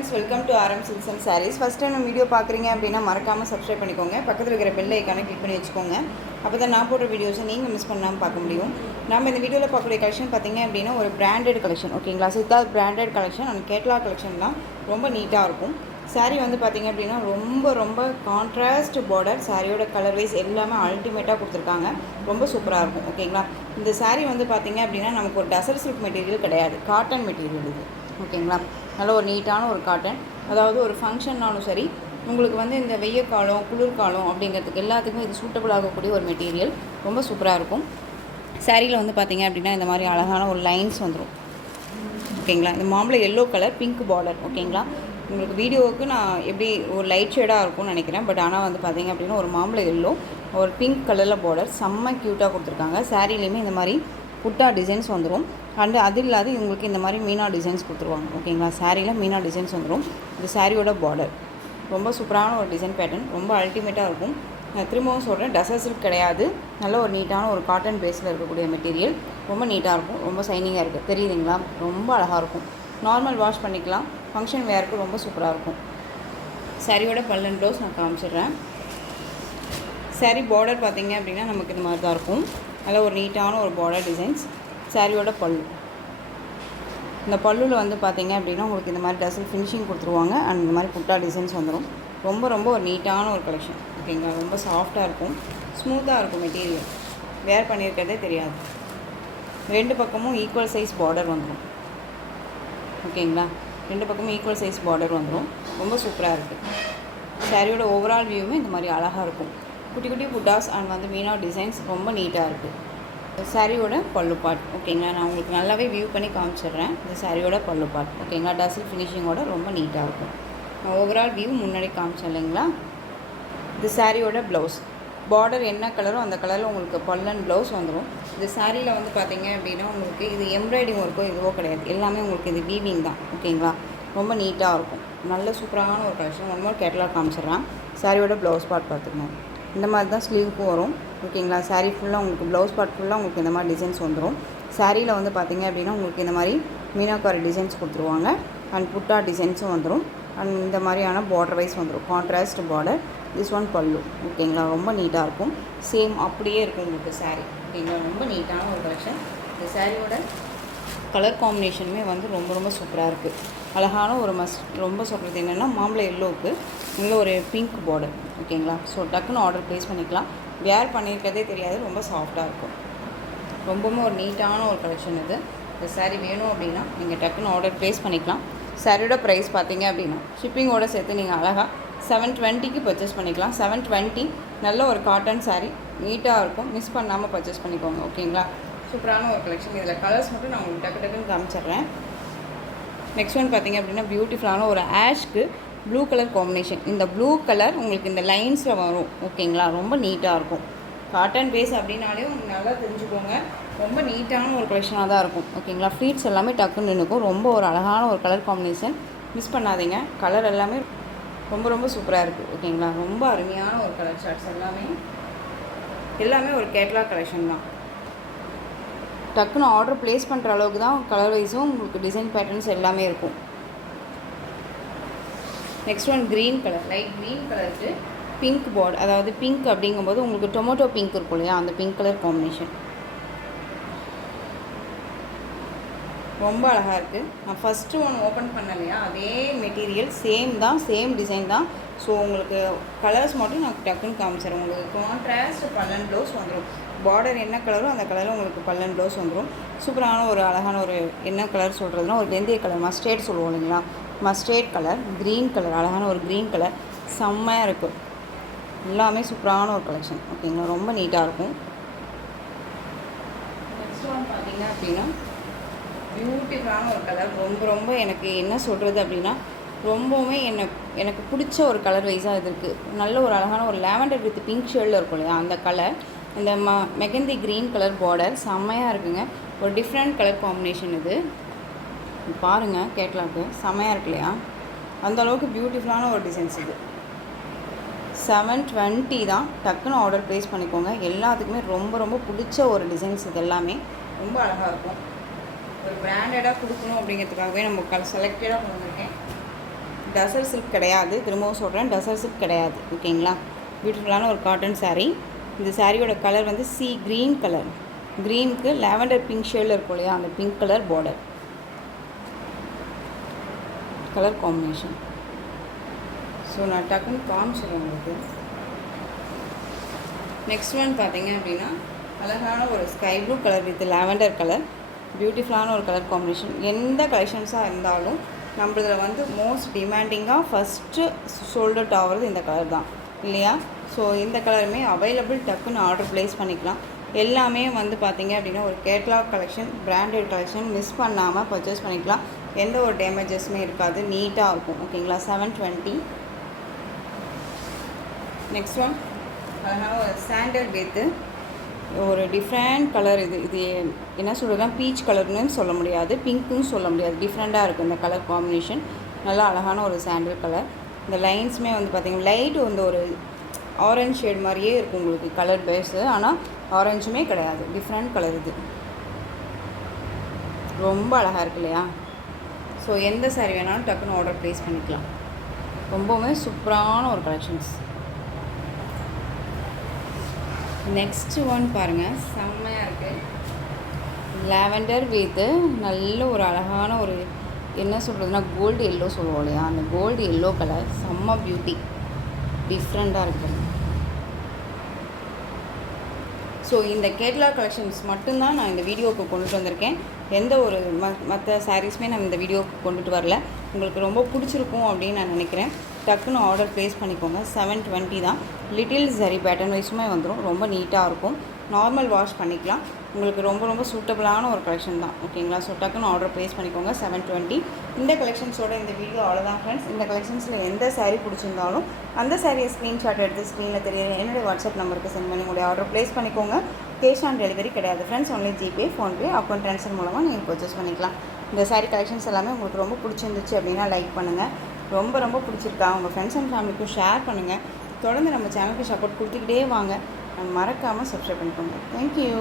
Friends, welcome to RM Silks and Sarees. First time video பார்க்குறீங்க அப்படின்னா மறக்காமல் subscribe பண்ணிக்கோங்க. பக்கத்தில் இருக்கிற பெல் ஐக்கானை கிளிக் பண்ணி வச்சுக்கோங்க. அப்போ தான் நான் போடுற வீடியோஸை நீங்கள் மிஸ் பண்ணாமல் பார்க்க முடியும். நம்ம இந்த வீடியோவில் பார்க்கக்கூடிய கலெக்ஷன் பார்த்திங்க அப்படின்னா ஒரு பிராண்டட் கலெக்ஷன், ஓகேங்களா? சித்தார்த் பிராண்டட் கலெக்ஷன் அண்ட் கேட்லா கலெக்ஷன்லாம் ரொம்ப நீட்டாக இருக்கும். சாரீ வந்து பார்த்திங்க அப்படின்னா ரொம்ப கான்ட்ராஸ்ட் பார்டர், சாரியோட கலர் வைஸ் எல்லாமே அல்டிமேட்டாக கொடுத்துருக்காங்க. ரொம்ப சூப்பராக இருக்கும், ஓகேங்களா? இந்த சாரீ வந்து பார்த்திங்க அப்படின்னா நமக்கு ஒரு டசர் சில்க் மெட்டீரியல் கிடையாது, காட்டன் மெட்டீரியல் இது, ஓகேங்களா? நல்ல ஒரு நீட்டான ஒரு காட்டன், அதாவது ஒரு ஃபங்க்ஷன்னாலும் சரி, உங்களுக்கு வந்து இந்த வெய்ய காலம் குளிர்காலம் அப்படிங்கிறதுக்கு எல்லாத்துக்குமே இது சூட்டபிள் ஆகக்கூடிய ஒரு மெட்டீரியல். ரொம்ப சூப்பராக இருக்கும். சாரியில் வந்து பார்த்திங்க அப்படின்னா இந்த மாதிரி அழகான ஒரு லைன்ஸ் வந்துடும், ஓகேங்களா? இந்த மாம்பழம் எல்லோ கலர் பிங்க் பார்டர், ஓகேங்களா? உங்களுக்கு வீடியோவுக்கு நான் எப்படி ஒரு லைட் ஷேடாக இருக்கும்னு நினைக்கிறேன். பட் ஆனால் வந்து பார்த்திங்க அப்படின்னா ஒரு மாம்பழம் எல்லோ ஒரு பிங்க் கலரில் பார்டர் செம்ம க்யூட்டாக கொடுத்துருக்காங்க. சாரிலையுமே இந்த மாதிரி புட்டா டிசைன்ஸ் வந்துடும். அண்டு அது இல்லாத இவங்களுக்கு இந்த மாதிரி மீனா டிசைன்ஸ் கொடுத்துருவாங்க, ஓகேங்களா? சாரியில் மீனா டிசைன்ஸ் வந்துடும். இது சாரியோட பார்டர் ரொம்ப சூப்பரான ஒரு டிசைன் பேட்டர்ன், ரொம்ப அல்டிமேட்டாக இருக்கும். திரும்பவும் சொல்கிறேன், டசர் சில்க் கிடையாது, நல்ல ஒரு நீட்டான ஒரு காட்டன் பேஸில் இருக்கக்கூடிய மெட்டீரியல். ரொம்ப நீட்டாக இருக்கும், ரொம்ப சைனிங்காக இருக்குது, தெரியுதுங்களா? ரொம்ப அழகாக இருக்கும். நார்மல் வாஷ் பண்ணிக்கலாம், ஃபங்க்ஷன் வேருக்கு ரொம்ப சூப்பராக இருக்கும். சாரியோட பல்லன் ப்ளவுஸ் நான் காமிச்சிடுறேன். சாரி பார்டர் பார்த்திங்க அப்படின்னா நமக்கு இந்த மாதிரி தான் இருக்கும். நல்ல ஒரு நீட்டான ஒரு பார்டர் டிசைன்ஸ். சாரியோட பல்லு, இந்த பல்லுவில் வந்து பார்த்திங்க அப்படின்னா உங்களுக்கு இந்த மாதிரி டசல் ஃபினிஷிங் கொடுத்துருவாங்க. அண்ட் இந்த மாதிரி புட்டா டிசைன்ஸ் வந்துடும். ரொம்ப ஒரு நீட்டான ஒரு கலெக்ஷன், ஓகேங்களா? ரொம்ப சாஃப்டாக இருக்கும், ஸ்மூத்தாக இருக்கும் மெட்டீரியல், வேர் பண்ணியிருக்கிறதே தெரியாது. ரெண்டு பக்கமும் ஈக்குவல் சைஸ் பார்டர் வந்துடும், ஓகேங்களா? ரெண்டு பக்கமும் ஈக்குவல் சைஸ் பார்டர் வந்துடும். ரொம்ப சூப்பராக இருக்குது. சாரியோட ஓவரால் வியூவுமே இந்த மாதிரி அழகாக இருக்கும். குட்டி குட்டி புட்டாஸ் அண்ட் வந்து மீனா டிசைன்ஸ் ரொம்ப நீட்டாக இருக்குது. சாரியோட பல்லு பார்ட், ஓகேங்களா? நான் உங்களுக்கு நல்லாவே வியூ பண்ணி காமிச்சிடுறேன். இந்த சாரியோட பல்லு பார்ட், ஓகேங்களா? டசல் ஃபினிஷிங்கோட ரொம்ப நீட்டாக இருக்கும். நான் ஓவரால் வியூ முன்னாடி காமிச்சேன் இல்லைங்களா? இது சாரியோட ப்ளவுஸ் பார்டர் என்ன கலரோ அந்த கலரில் உங்களுக்கு பல்லன் ப்ளவுஸ் வந்துடும். இந்த சாரியில் வந்து பார்த்திங்க அப்படின்னா உங்களுக்கு இது எம்ப்ராய்டிங் ஒர்க்கோ இதுவோ கிடையாது, எல்லாமே உங்களுக்கு இது வீவிங் தான், ஓகேங்களா? ரொம்ப நீட்டாக இருக்கும். நல்ல சூப்பரான ஒரு கலெக்ஷன். ஒன் மோர் கேட்டலாக் காமிச்சிடுறேன். சாரியோட ப்ளவுஸ் பார்ட் பார்த்துக்கணும். இந்த மாதிரி தான் ஸ்லீவுக்கும் வரும், ஓகேங்களா? சாரீ ஃபுல்லாக உங்களுக்கு ப்ளவுஸ் பார்ட் ஃபுல்லாக உங்களுக்கு இந்த மாதிரி டிசைன்ஸ் வந்துடும். சாரியில் வந்து பார்த்திங்க அப்படின்னா உங்களுக்கு இந்த மாதிரி மீனாக்காரி டிசைன்ஸ் கொடுத்துருவாங்க. அண்ட் புட்டா டிசைன்ஸும் வந்துடும். அண்ட் இந்த மாதிரியான பார்டர் வைஸ் வந்துடும், கான்ட்ராஸ்ட் பார்டர். திஸ் ஒன் பல்லு, ஓகேங்களா? ரொம்ப நீட்டாக இருக்கும். சேம் அப்படியே இருக்கும் உங்களுக்கு சாரீ, ஓகேங்களா? ரொம்ப நீட்டான ஒரு கலெக்ஷன். இந்த சாரியோட கலர் காம்பினேஷனுமே வந்து ரொம்ப சூப்பராக இருக்குது. அழகான ஒரு ரொம்ப சொல்கிறது என்னென்னா மாம்பழம் எல்லோவுக்கு நல்ல ஒரு பிங்க் பார்டர், ஓகேங்களா? ஸோ டக்குன்னு ஆர்டர் ப்ளேஸ் பண்ணிக்கலாம். வேர் பண்ணியிருக்கிறதே தெரியாது, ரொம்ப சாஃப்டாக இருக்கும். ரொம்பவும் ஒரு நீட்டான ஒரு கலெக்ஷன் இது. இந்த சாரீ வேணும் அப்படின்னா நீங்கள் டக்குன்னு ஆர்டர் ப்ளேஸ் பண்ணிக்கலாம். சாரியோட ப்ரைஸ் பார்த்தீங்க அப்படின்னா ஷிப்பிங்கோடு சேர்த்து நீங்கள் அழகாக 720க்கு பர்ச்சேஸ் பண்ணிக்கலாம். 720, நல்ல ஒரு காட்டன் சாரீ, நீட்டாக இருக்கும். மிஸ் பண்ணாமல் பர்ச்சேஸ் பண்ணிக்கோங்க, ஓகேங்களா? சூப்பரான ஒரு கலெக்ஷன். இதில் கலர்ஸ் மட்டும் நான் உங்களுக்கு டக்குன்னு காமிச்சிட்றேன். நெக்ஸ்ட் ஒன் பார்த்திங்க அப்படின்னா பியூட்டிஃபுல்லான ஒரு ஆஷ்க்கு ப்ளூ கலர் காம்பினேஷன். இந்த ப்ளூ கலர் உங்களுக்கு இந்த லைன்ஸில் வரும், ஓகேங்களா? ரொம்ப நீட்டாக இருக்கும். காட்டன் பேஸ் அப்படின்னாலே உங்களுக்கு நல்லா தெரிஞ்சுக்கோங்க. ரொம்ப நீட்டான ஒரு கலெக்ஷனாக தான் இருக்கும், ஓகேங்களா? ஃப்ளீட்ஸ் எல்லாமே டக்குன்னு நிற்கும். ரொம்ப ஒரு அழகான ஒரு கலர் காம்பினேஷன், மிஸ் பண்ணாதீங்க. கலர் எல்லாமே ரொம்ப சூப்பராக இருக்குது, ஓகேங்களா? ரொம்ப அருமையான ஒரு கலர் ஷார்ட்ஸ் எல்லாமே ஒரு கேட்லாக் கலெக்ஷன் தான். டக்குன்னு ஆர்டர் ப்ளேஸ் பண்ணுற அளவுக்கு தான் கலர் வைஸும் உங்களுக்கு டிசைன் பேட்டர்ன்ஸ் எல்லாமே இருக்கும். Next one green colour, light green கலருக்கு பிங்க் பார்டர், அதாவது பிங்க் அப்படிங்கும்போது உங்களுக்கு டொமேட்டோ பிங்க் இருக்கும் இல்லையா, அந்த பிங்க் கலர் காம்பினேஷன் ரொம்ப அழகாக இருக்குது. நான் ஃபஸ்ட்டு ஒன்று ஓப்பன் பண்ணலையா, அதே மெட்டீரியல் சேம் தான், சேம் டிசைன் தான். ஸோ உங்களுக்கு கலர்ஸ் மட்டும் நான் டக்குன்னு காமிச்சிடுறேன். உங்களுக்கு கான்ட்ராஸ்ட் பல்லன் ப்ளவுஸ் வந்துடும். பார்டர் என்ன கலரோ அந்த கலரில் உங்களுக்கு பல்லன் ப்ளவுஸ் வந்துடும். சூப்பரான ஒரு அழகான ஒரு என்ன கலர் சொல்கிறதுனா ஒரு வெந்தய கலர், மஸ்டேட் சொல்லுவோம் இல்லைங்களா? மஸ்டேட் கலர், க்ரீன் கலர், அழகான ஒரு க்ரீன் கலர், செம்மையாக இருக்குது. எல்லாமே சூப்பரான ஒரு கலெக்ஷன், ஓகேங்களா? ரொம்ப நீட்டாக இருக்கும். நெக்ஸ்ட் ஒன் பார்த்திங்க அப்படின்னா பியூட்டிஃபுல்லான ஒரு கலர். ரொம்ப எனக்கு என்ன சொல்கிறது அப்படின்னா ரொம்பவுமே எனக்கு பிடிச்ச ஒரு கலர் வைஸாக இது இருக்குது. நல்ல ஒரு அழகான ஒரு லேவண்டர் வித் பிங்க் ஷேடில் இருக்கும் இல்லையா, அந்த கலர். இந்த மெகந்தி க்ரீன் கலர் பார்டர் செம்மையாக இருக்குங்க. ஒரு டிஃப்ரெண்ட் கலர் காம்பினேஷன் இது. பாருங்கள், கேட்லாக்கு செம்மையாக இருக்கு இல்லையா? அந்தளவுக்கு பியூட்டிஃபுல்லான ஒரு டிசைன்ஸ் இது. 720 தான். டக்குன்னு ஆர்டர் ப்ளேஸ் பண்ணிக்கோங்க. எல்லாத்துக்குமே ரொம்ப பிடிச்ச ஒரு டிசைன்ஸ் இது. எல்லாமே ரொம்ப அழகாக இருக்கும். ஒரு பிராண்டடாக கொடுக்கணும் அப்படிங்கிறதுக்காகவே நம்ம செலக்டடாக கொண்டு வந்திருக்கேன். டசர் சில்க் கிடையாது, திரும்பவும் சொல்கிறேன், டசர் சில்க் கிடையாது. ஓகேங்களா? பியூட்டிஃபுல்லான ஒரு காட்டன் சாரீ. இந்த சாரியோட கலர் வந்து சி க்ரீன் கலர். க்ரீனுக்கு லாவெண்டர் பிங்க் ஷேடில் இருக்கும் இல்லையா, அந்த pink colour border colour combination. So நான் டக்குன்னு காமிச்சிடுறேன் உங்களுக்கு. நெக்ஸ்ட் ஒன் பார்த்தீங்க அப்படின்னா அழகான ஒரு sky blue colour with lavender colour. பியூட்டிஃபுல்லான ஒரு கலர் காம்பினேஷன். எந்த கலெக்ஷன்ஸாக இருந்தாலும் நம்மளதில் வந்து மோஸ்ட் டிமாண்டிங்காக ஃபஸ்ட்டு ஷோல்டர் அவுட் ஆகிறது இந்த கலர் தான் இல்லையா? ஸோ இந்த கலருமே அவைலபிள், டக்குன்னு ஆர்டர் ப்ளேஸ் பண்ணிக்கலாம். எல்லாமே வந்து பார்த்திங்க அப்படின்னா ஒரு catalogue collection, branded collection, miss பண்ணாமல் பர்ச்சேஸ் பண்ணிக்கலாம். எந்த ஒரு டேமேஜஸுமே இருக்காது, நீட்டாக இருக்கும். ஓகேங்களா? 720. நெக்ஸ்ட் ஒன் அழகாக ஒரு சாண்டல் வித்து ஒரு டிஃப்ரெண்ட் கலர். இது என்ன சொல்கிறதுனா பீச் கலர்னு சொல்ல முடியாது, பிங்க்குன்னு சொல்ல முடியாது, டிஃப்ரெண்ட்டாக இருக்குது இந்த கலர் காம்பினேஷன். நல்லா அழகான ஒரு சாண்டல் கலர். இந்த லைன்ஸுமே வந்து பார்த்திங்கன்னா லைட் வந்து ஒரு ஆரஞ்ச் ஷேட் மாதிரியே இருக்கும் உங்களுக்கு கலர் பேஸு, ஆனால் ஆரஞ்சுமே கிடையாது, டிஃப்ரெண்ட் கலர். இது ரொம்ப அழகாக இருக்கு இல்லையா? ஸோ எந்த சாரீ வேணாலும் டக்குன்னு ஆர்டர் ப்ளேஸ் பண்ணிக்கலாம். ரொம்பவுமே சூப்பரான ஒரு கலெக்ஷன்ஸ். நெக்ஸ்ட்டு ஒன் பாருங்கள், செம்மையாக இருக்குது. லாவெண்டர் வித் நல்ல ஒரு அழகான ஒரு என்ன சொல்கிறதுனா கோல்டு எல்லோ சொல்லுவோம் இல்லையா, அந்த கோல்டு எல்லோ கலர் செம்ம பியூட்டி, டிஃப்ரெண்ட்டாக இருக்குது. ஸோ இந்த கேட்லாக் கலெக்ஷன்ஸ் மட்டும்தான் நான் இந்த வீடியோவுக்கு கொண்டுட்டு வந்திருக்கேன். எந்த ஒரு மற்ற சாரீஸுமே நான் இந்த வீடியோவுக்கு கொண்டுட்டு வரல. உங்களுக்கு ரொம்ப பிடிச்சிருக்கும் அப்படின்னு நான் நினைக்கிறேன். டக்குன்னு ஆர்டர் ப்ளேஸ் பண்ணிக்கோங்க. 720 தான். லிட்டில் சரி பேட்டர்ன் வைஸுமே வந்துடும். ரொம்ப நீட்டாக இருக்கும். நார்மல் வாஷ் பண்ணிக்கலாம். உங்களுக்கு ரொம்ப ரொம்ப சூட்டபிளான ஒரு கலெக்ஷன் தான். ஓகேங்களா? ஸோ டக்குன்னு ஆர்டர் ப்ளேஸ் பண்ணிக்கோங்க. 720. இந்த கலெக்ஷன்ஸோட இந்த வீடியோ அவ்வளோதான் ஃப்ரெண்ட்ஸ். இந்த கலெக்ஷன்ஸில் எந்த சாரீ பிடிச்சிருந்தாலும் அந்த சாரியை ஸ்க்ரீன்ஷாட் எடுத்து ஸ்க்ரீனில் தெரியுற என்னுடைய வாட்ஸ்அப் நம்பருக்கு சென்ட் பண்ணி உங்களுடைய ஆர்டர் ப்ளேஸ் பண்ணிக்கோங்க. கேஷ் ஆன் டெலிவரி கிடையாது friends. Only GPay, PhonePe, account transfer மூலமாக நீங்கள் பர்ச்சேஸ் பண்ணிக்கலாம். இந்த சாரீ கலெக்ஷன்ஸ் எல்லாமே உங்களுக்கு ரொம்ப பிடிச்சிருந்துச்சு அப்படின்னா லைக் பண்ணுங்கள். ரொம்ப ரொம்ப பிடிச்சிருக்கா உங்கள் ஃப்ரெண்ட்ஸ் அண்ட் ஃபேமிலிக்கும் ஷேர் பண்ணுங்கள். தொடர்ந்து நம்ம சேனலுக்கு சப்போர்ட் கொடுத்துக்கிட்டே வாங்க. மறக்காமல் சப்ஸ்கிரைப் பண்ணிக்கோங்க. தேங்க்யூ.